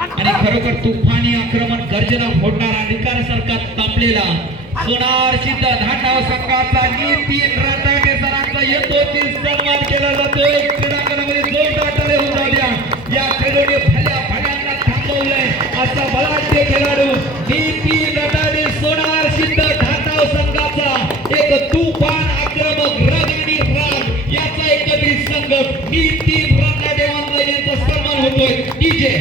आणि खरोखर तुफानी आक्रमण गर्जना फोडणारा निकालासारखा तापलेला सोनार सिद्ध धाटाव संघाचा नितीन रताटे सरांचा यथोचित सन्मान केला जातोय. क्रीडांगणामध्ये जोरदार टाळ्या होऊन जाऊ द्या. या खेळाडूने भल्या थांबवलंय असा बलाढ्य खेळाडू नितीन रताटे सोनार सिद्ध धाटाव संघाचा एक तुफान आक्रमक रग आणि राग याचा एकत्रित संघ नितीन रताटे यांचा सन्मान होतोय. डीजे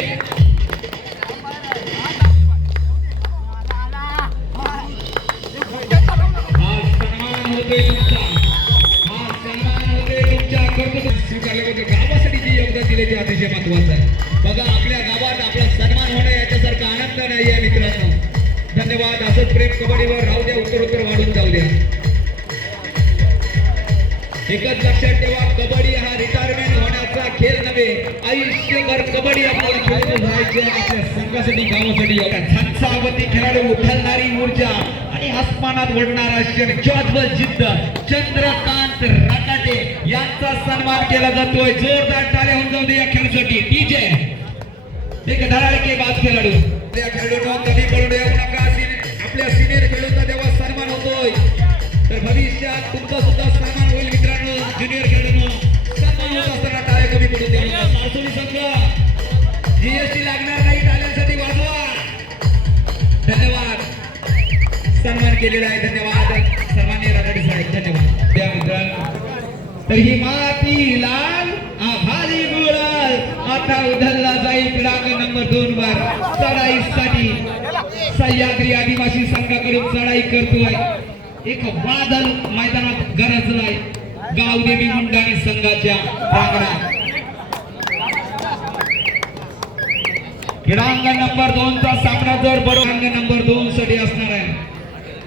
गावासाठी जे योगदान दिले ते अतिशय महत्वाचं आहे. बघा आपल्या गावात आपला सन्मान होणं याच्यासारखा आनंद नाही आहे मित्रांनो. धन्यवाद. असंच प्रेम कबड्डीवर राहू द्या, उत्तर वाढून जाऊ द्या. एकच लक्षात ठेवा, कबड्डी हा रिटायरमेंट होण्याचा खेळ नव्हे. आयुष्यभर कबड्डी आपल्याला खेळत राहायचे. आपल्या संघासाठी गावासाठी संसावती खेळाडू उठलणारी ऊर्जा आणि आसमानात उडणारा क्षण ज्योज्वल जिद्द चंद्रकांत रकाटे यांचा सन्मान केला जातोय. जोरदार टाळ्या होऊन जाऊ दे या खेळासाठी. डीजे एक धडाके बाद खेळाडू. त्या खेळाडूंना कधी पडू देऊ नका. आपल्या सिनियर खेळाडूंचा जेव्हा सन्मान होतोय तर भविष्यात तुमचा सुद्धा सन्मान होईल मित्रांनो. ज्युनियर खेळाडूंनो सन्मान होत असताना टाळ्या कमी पडू देऊ नका. सासुरी संघ जीएसटी लागणार नाही, टाळ्यांसाठी वाजवा. धन्यवाद. सन्मान केलेला आहे. धन्यवाद सन्माननीय राठोड साहेब. धन्यवाद. त्या मित्रांनो तर ही माती लाल आभारी गुलाल आता उधळला जाईल क्रीडांगण नंबर 2 वर चढाईसाठी. सह्याद्री आदिवासी संघाकडून चढाई करतोय. एक वादळ मैदानात गरजलाय गावदेवी मुंडाणी संघाच्या प्रांगणात. क्रीडांगण नंबर 2 चा सामना जर बरोबर नंबर 2 साठी असणार आहे.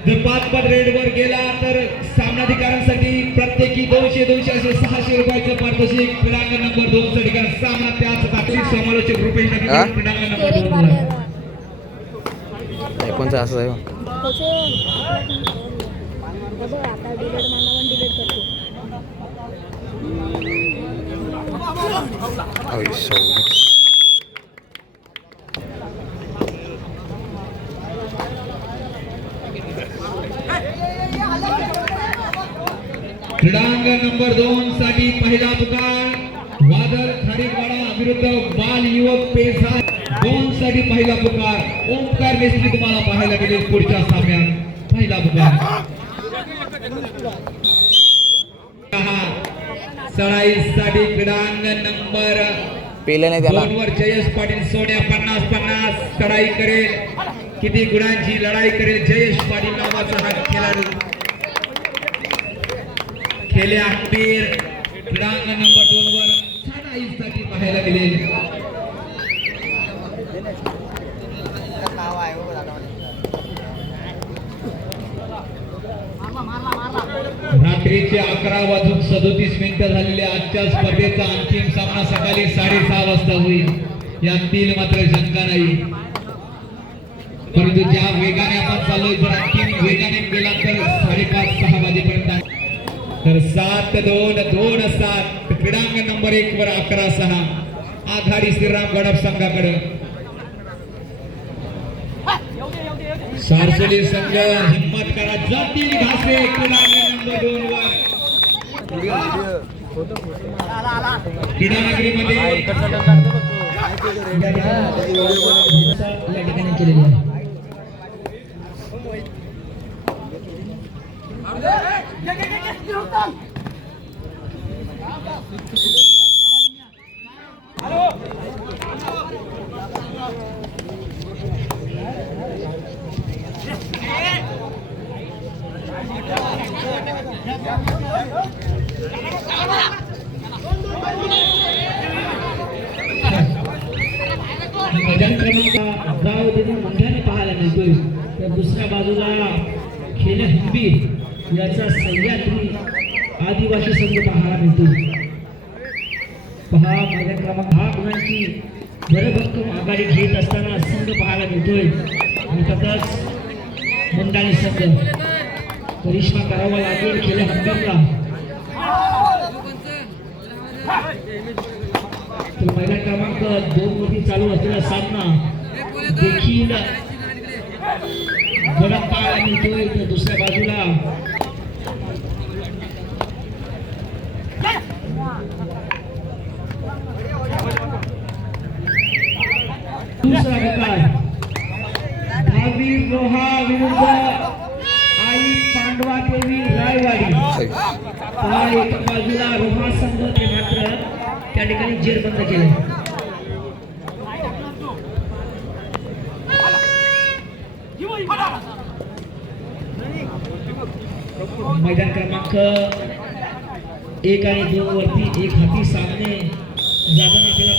जर 5 पद रेड वर गेला तर सामनाधिकाऱ्यांसाठी प्रत्येकी 200 असे 600 रुपयाचं पारितोषिक. क्रीडांगण नंबर 2 साठी कारण सामना त्याच ताकदीत समालोचक रुपये क्रीडांगण नंबर 2 वर कोणचा असं आहे क्रीडांगण नंबर 2 साठी पहिला पुकार वादळ खारीकवाडा विरुद्ध बाल युवक पेसा 2 साठी पहिला पुकार. ओमकार मेस्त्री तुम्हाला पाहायला मिळेल पुढच्या सामन्यात. पहिला पुकार चढाईसाठी क्रीडांगण नंबर 2 वर जयेश पाटील सोन्या 50-50 चढाई करेल. किती गुणांची लढाई करेल जयेश पाटील नावाचा हा खेळाडू. खेल्या हंबीर क्रीडांगण नंबर 2 वर चढाईसाठी पाहायला मिळेल. रात्रीचे 11:37 झालेल्या आजच्या स्पर्धेचा अंतिम सामना सकाळी 6:30 वाजता होईल. यातील मात्र शंका नाही. परंतु ज्या वेगाने आपण चाललोय जर अंतिम वेगाने गेला तर 5:30-6 वाजेपर्यंत तर 7-2-2-7 क्रीडांगण नंबर 1 वर 11-6 आघाडी श्रीराम गडप संघाकडे. सारसोली संघ हिम्मत करा. जातील घासे क्रीडांगण नंबर 2 वर क्रीडानगरीमध्ये या ठिकाणी केलेली आहे. मैदान क्रमांक मोठ्याने पाहायला मिळतोय. तर दुसऱ्या बाजूला खेल्या हंबीर याचा सह्याद्री आदिवासी संघ पाहायला मिळतो. पहा मैदान क्रमांक 10 गुणांची भरभक्कम आघाडी घेत असताना संघ पाहायला मिळतोय. आणि तसंच मुंडाणी संघ करिश्मा करावा लागेल खेल्या हंबीरला. तर मैदान क्रमांक 2 वरती चालू असलेला सामना देखील गडद पाहायला मिळतोय. तर दुसऱ्या बाजूला दुसरा निकाल दहावी रोहा विरुद्ध आई पांडवा देवी रायवाडी. एका बाजूला रोहा संघ ते मात्र त्या ठिकाणी जेरबंद केले. मैदान क्रमांक 1 आणि 2 वरती एक हाती सामने जाताना आपल्याला